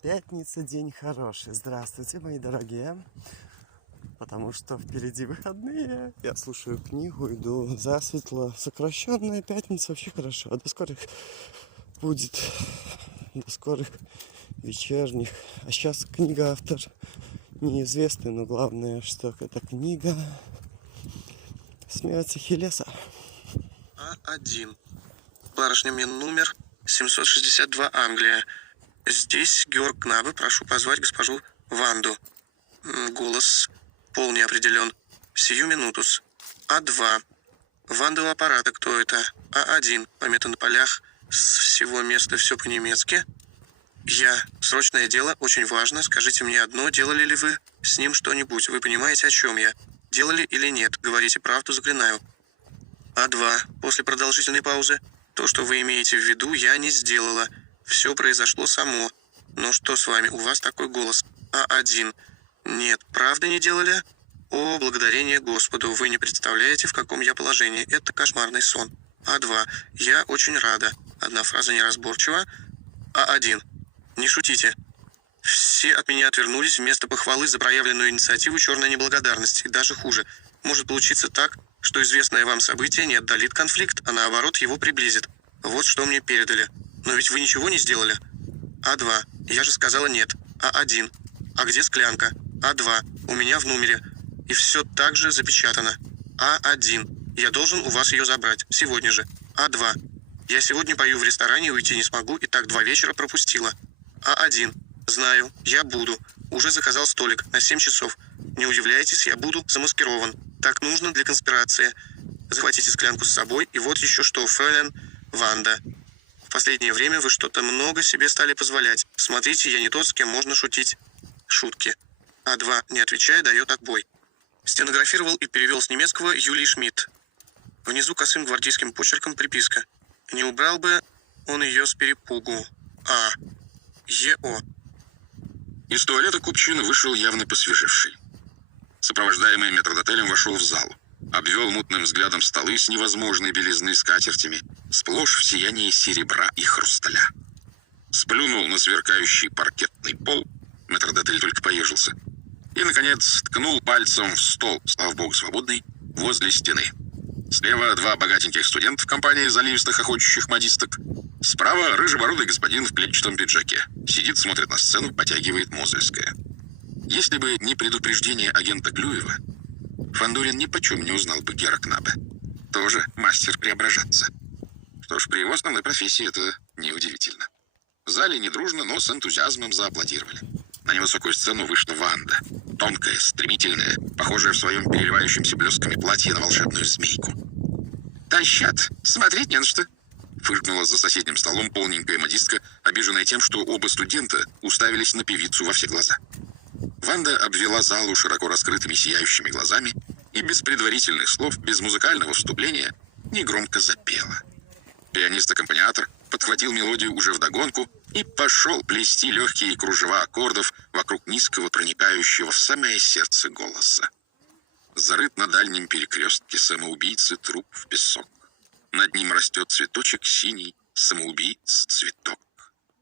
Пятница, день хороший. Здравствуйте, мои дорогие. Потому что впереди выходные. Я слушаю книгу, иду засветло. Сокращенная пятница, вообще хорошо. До скорых будет. До скорых вечерних. А сейчас книга автор неизвестный, но главное, что это книга «Смерть Ахиллеса». А1. Барышня, мне номер 762, Англия. Здесь Георг Кнабе, прошу позвать госпожу Ванду. Голос пол не определен. Сию минутус. А2. Ванда у аппарата, кто это? А1. Пометы на полях. С всего места все по-немецки. Я. Срочное дело, очень важно. Скажите мне одно, делали ли вы с ним что-нибудь? Вы понимаете, о чем я? Делали или нет? Говорите правду, заклинаю. А2. После продолжительной паузы. То, что вы имеете в виду, я не сделала. Все произошло само. Но что с вами? У вас такой голос. А1. Нет, правда не делали? О, благодарение Господу. Вы не представляете, в каком я положении. Это кошмарный сон. А2. Я очень рада. Одна фраза неразборчива. А1. Не шутите. Все от меня отвернулись вместо похвалы за проявленную инициативу черной неблагодарности. И даже хуже. Может получиться так, что известное вам событие не отдалит конфликт, а наоборот его приблизит. Вот что мне передали. Но ведь вы ничего не сделали. А2. Я же сказала нет. А1. А где склянка? А2. У меня в номере. И все так же запечатано. А1. Я должен у вас ее забрать. Сегодня же. А2. Я сегодня пою в ресторане и уйти не смогу, и так 2 вечера пропустила. А1. Знаю, я буду. Уже заказал столик на 7 часов. Не удивляйтесь, я буду замаскирован. Так нужно для конспирации. Захватите склянку с собой, и вот еще что, фрейлин Ванда. В последнее время вы что-то много себе стали позволять. Смотрите, я не тот, с кем можно шутить. Шутки. А2, не отвечая, дает отбой. Стенографировал и перевел с немецкого Юлий Шмидт. Внизу косым гвардейским почерком приписка. Не убрал бы он ее с перепугу. А. Е.О. Из туалета Купчин вышел явно посвежевший. Сопровождаемый метрдотелем вошел в зал. Обвел мутным взглядом столы с невозможной белизны скатертями, сплошь в сиянии серебра и хрусталя. Сплюнул на сверкающий паркетный пол, метрдотель только поежился, и, наконец, ткнул пальцем в стол, слава богу, свободный, возле стены. Слева 2 богатеньких студента в компании заливистых охочущих модисток. Справа рыжебородый господин в клетчатом пиджаке. Сидит, смотрит на сцену, потягивает Мозельское. Если бы не предупреждение агента Глюева, Фандорин ни почем не узнал бы Гера Кнабе. Тоже мастер преображаться. Что ж, при его основной профессии это неудивительно. В зале недружно, но с энтузиазмом зааплодировали. На невысокую сцену вышла Ванда. Тонкая, стремительная, похожая в своем переливающемся блесками платье на волшебную змейку. «Тащат! Смотреть не на что!» Фыркнула за соседним столом полненькая модистка, обиженная тем, что оба студента уставились на певицу во все глаза. Ванда обвела залу широко раскрытыми сияющими глазами и без предварительных слов, без музыкального вступления, негромко запела. Пианист-аккомпаниатор подхватил мелодию уже вдогонку и пошел плести легкие кружева аккордов вокруг низкого, проникающего в самое сердце голоса. Зарыт на дальнем перекрестке самоубийцы труп в песок. Над ним растет цветочек синий, самоубийц цветок.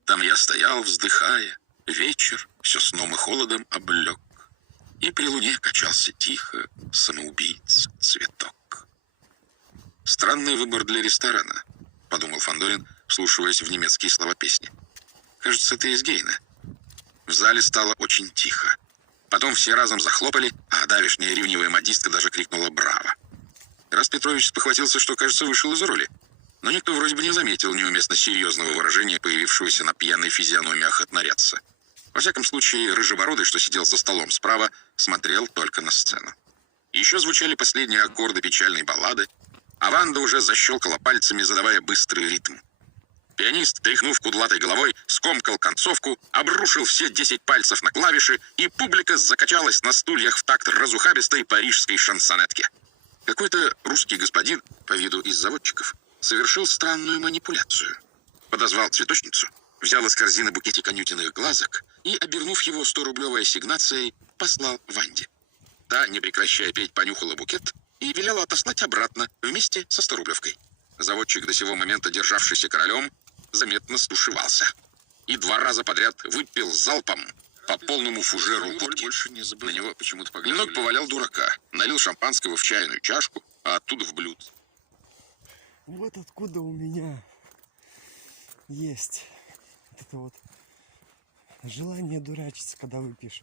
Там я стоял, вздыхая, вечер все сном и холодом облег. И при луне качался тихо самоубийц цветок. Странный выбор для ресторана, подумал Фандорин, вслушиваясь в немецкие слова песни. Кажется, это из Гейна. В зале стало очень тихо. Потом все разом захлопали, а давешняя ревнивая модистка даже крикнула «Браво!». Раз Петрович спохватился, что, кажется, вышел из роли. Но никто вроде бы не заметил неуместно серьезного выражения, появившегося на пьяной физиономии охотнорядца. Во всяком случае, рыжебородый, что сидел за столом справа, смотрел только на сцену. Еще звучали последние аккорды печальной баллады, а Ванда уже защелкала пальцами, задавая быстрый ритм. Пианист, тряхнув кудлатой головой, скомкал концовку, обрушил все 10 пальцев на клавиши, и публика закачалась на стульях в такт разухабистой парижской шансонетке. Какой-то русский господин, по виду из заводчиков, совершил странную манипуляцию. Подозвал цветочницу, взял из корзины букетик анютиных глазок и, обернув его 100-рублевой ассигнацией, послал Ванде. Та, не прекращая петь, понюхала букет и велела отослать обратно вместе со 100-рублевкой. Заводчик, до сего момента державшийся королем, заметно стушевался. и 2 раза подряд выпил залпом по полному фужеру водки. Больше не забыл. На него почему-то поглядывали. Немного повалял дурака, налил шампанского в чайную чашку, а оттуда в блюд. Вот откуда у меня есть вот это вот желание дурачиться, когда выпьешь.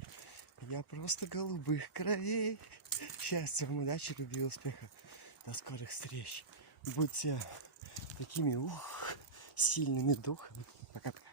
Я просто голубых кровей. Счастья вам, удачи, любви, успеха. До скорых встреч. Будьте такими сильными духами. Пока-пока.